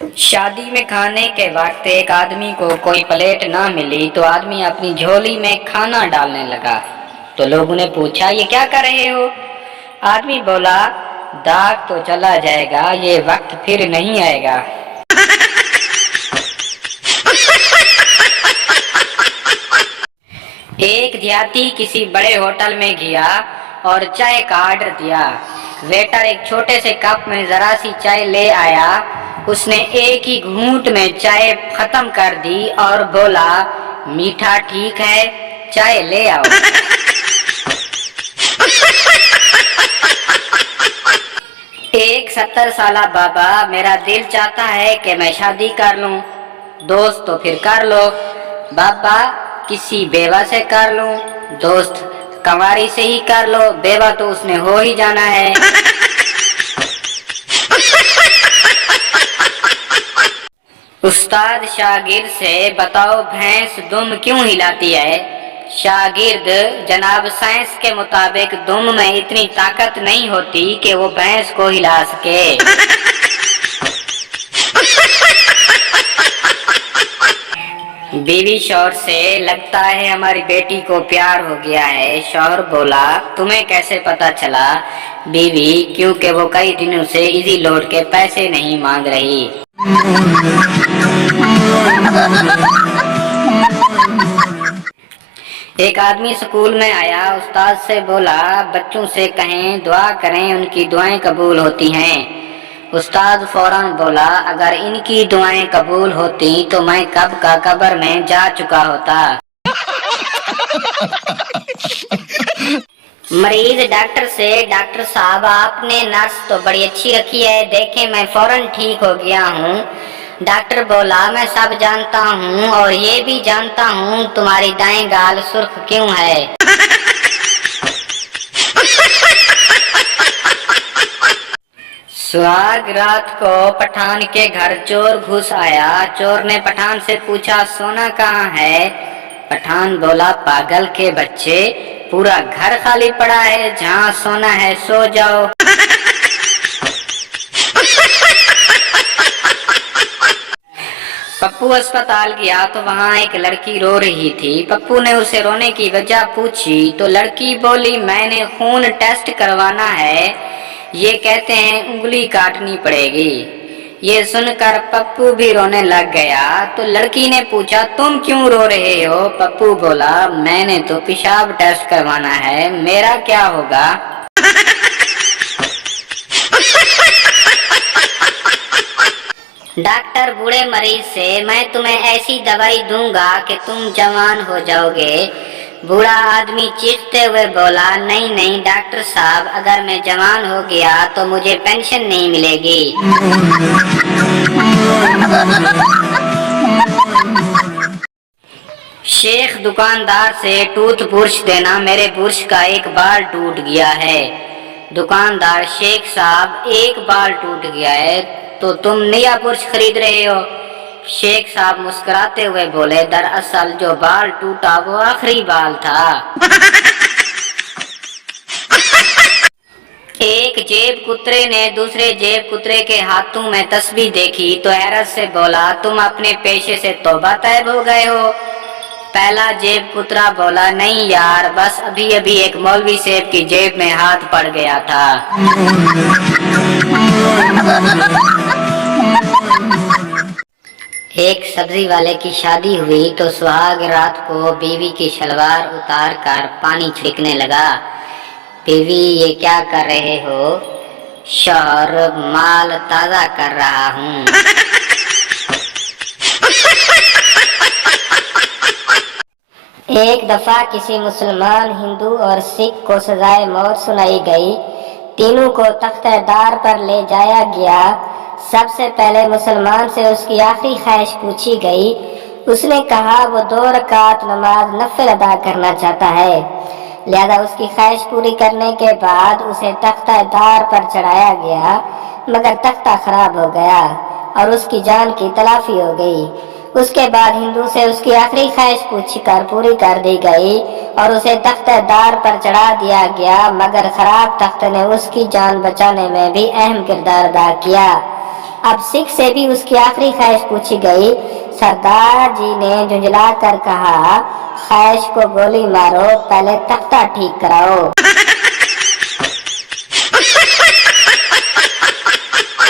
شادی میں کھانے کے وقت ایک آدمی کو کوئی پلیٹ نہ ملی تو آدمی اپنی جھولی میں کھانا ڈالنے لگا۔ تو لوگوں نے پوچھا یہ کیا کر رہے ہو؟ آدمی بولا داغ تو چلا جائے گا، یہ وقت پھر نہیں آئے گا۔ ایک دیہاتی کسی بڑے ہوٹل میں گیا اور چائے کا آرڈر دیا۔ ویٹر ایک چھوٹے سے کپ میں ذرا سی چائے لے آیا۔ اس نے ایک ہی گھونٹ میں چائے ختم کر دی اور بولا میٹھا ٹھیک ہے، چائے لے آؤ۔ ایک 70 سالہ بابا، میرا دل چاہتا ہے کہ میں شادی کر لوں۔ دوست تو پھر کر لو۔ بابا کسی بیوہ سے کر لوں۔ دوست کنواری سے ہی کر لو، بیوہ تو اس نے ہو ہی جانا ہے۔ استاد شاگرد سے بتاؤ بھینس دم کیوں ہلاتی ہے؟ شاگرد جناب سائنس کے مطابق دم میں اتنی طاقت نہیں ہوتی کہ وہ بھینس کو ہلا سکے۔ بیوی شوہر سے لگتا ہے ہماری بیٹی کو پیار ہو گیا ہے۔ شوہر بولا تمہیں کیسے پتا چلا؟ بیوی کیونکہ وہ کئی دنوں سے ایزی لوڈ کے پیسے نہیں مانگ رہی۔ ایک آدمی اسکول میں آیا، استاد سے بولا بچوں سے کہیں دعا کریں، ان کی دعائیں قبول ہوتی ہیں۔ استاد فوراً بولا اگر ان کی دعائیں قبول ہوتی تو میں کب کا قبر میں جا چکا ہوتا۔ مریض ڈاکٹر سے ڈاکٹر صاحب آپ نے نرس تو بڑی اچھی رکھی ہے، دیکھیں میں فوراً ٹھیک ہو گیا ہوں۔ ڈاکٹر بولا میں سب جانتا ہوں اور یہ بھی جانتا ہوں تمہاری دائیں گال سرخ کیوں ہے۔ سہاگ رات کو پٹھان کے گھر چور گھس آیا۔ چور نے پٹھان سے پوچھا سونا کہاں ہے؟ پٹھان بولا پاگل کے بچے، پورا گھر خالی پڑا ہے، جہاں سونا ہے سو جاؤ۔ پپو اسپتال گیا تو وہاں ایک لڑکی رو رہی تھی۔ پپو نے اسے رونے کی وجہ پوچھی تو لڑکی بولی میں نے خون ٹیسٹ کروانا ہے، یہ کہتے ہیں انگلی کاٹنی پڑے گی۔ یہ سن کر پپو بھی رونے لگ گیا تو لڑکی نے پوچھا تم کیوں رو رہے ہو؟ پپو بولا میں نے تو پیشاب ٹیسٹ کروانا ہے، میرا کیا ہوگا؟ ڈاکٹر بوڑھے مریض سے میں تمہیں ایسی دوائی دوں گا کہ تم جوان ہو جاؤ گے۔ بوڑھا آدمی چیختے ہوئے بولا نہیں نہیں ڈاکٹر صاحب، اگر میں جوان ہو گیا تو مجھے پینشن نہیں ملے گی۔ شیخ دکاندار سے ٹوتھ برش دینا، میرے برش کا ایک بال ٹوٹ گیا ہے۔ دکاندار شیخ صاحب ایک بال ٹوٹ گیا ہے تو تم نیا برش خرید رہے ہو؟ شیخ صاحب مسکراتے ہوئے بولے دراصل جو بال ٹوٹا وہ آخری بال تھا۔ ایک جیب کترے نے دوسرے جیب کترے کے ہاتھوں میں تسبیح دیکھی تو حیرت سے بولا تم اپنے پیشے سے توبہ طیب ہو گئے ہو؟ پہلا جیب کترا بولا نہیں یار، بس ابھی ایک مولوی صاحب کی جیب میں ہاتھ پڑ گیا تھا۔ ایک سبزی والے کی شادی ہوئی تو سہاگ رات کو بیوی کی شلوار اتار کر پانی چھڑکنے لگا۔ بیوی یہ کیا کر رہے ہو؟ شوہر مال تازہ کر رہا ہوں۔ ایک دفعہ کسی مسلمان، ہندو اور سکھ کو سزائے موت سنائی گئی۔ تینوں کو تختہ دار پر لے جایا گیا۔ سب سے پہلے مسلمان سے اس کی آخری خواہش پوچھی گئی۔ اس نے کہا وہ 2 رکعت نماز نفل ادا کرنا چاہتا ہے، لہذا اس کی خواہش پوری کرنے کے بعد اسے تختہ دار پر چڑھایا گیا، مگر تختہ خراب ہو گیا اور اس کی جان کی تلافی ہو گئی۔ اس کے بعد ہندو سے اس کی آخری خواہش پوچھ کر پوری کر دی گئی اور اسے تختہ دار پر چڑھا دیا گیا، مگر خراب تخت نے اس کی جان بچانے میں بھی اہم کردار ادا کیا۔ اب سکھ سے بھی اس کی آخری خواہش پوچھی گئی۔ سردار جی نے جھنجھلا کر کہا، خواہش کو گولی مارو، پہلے تختہ ٹھیک کراؤ۔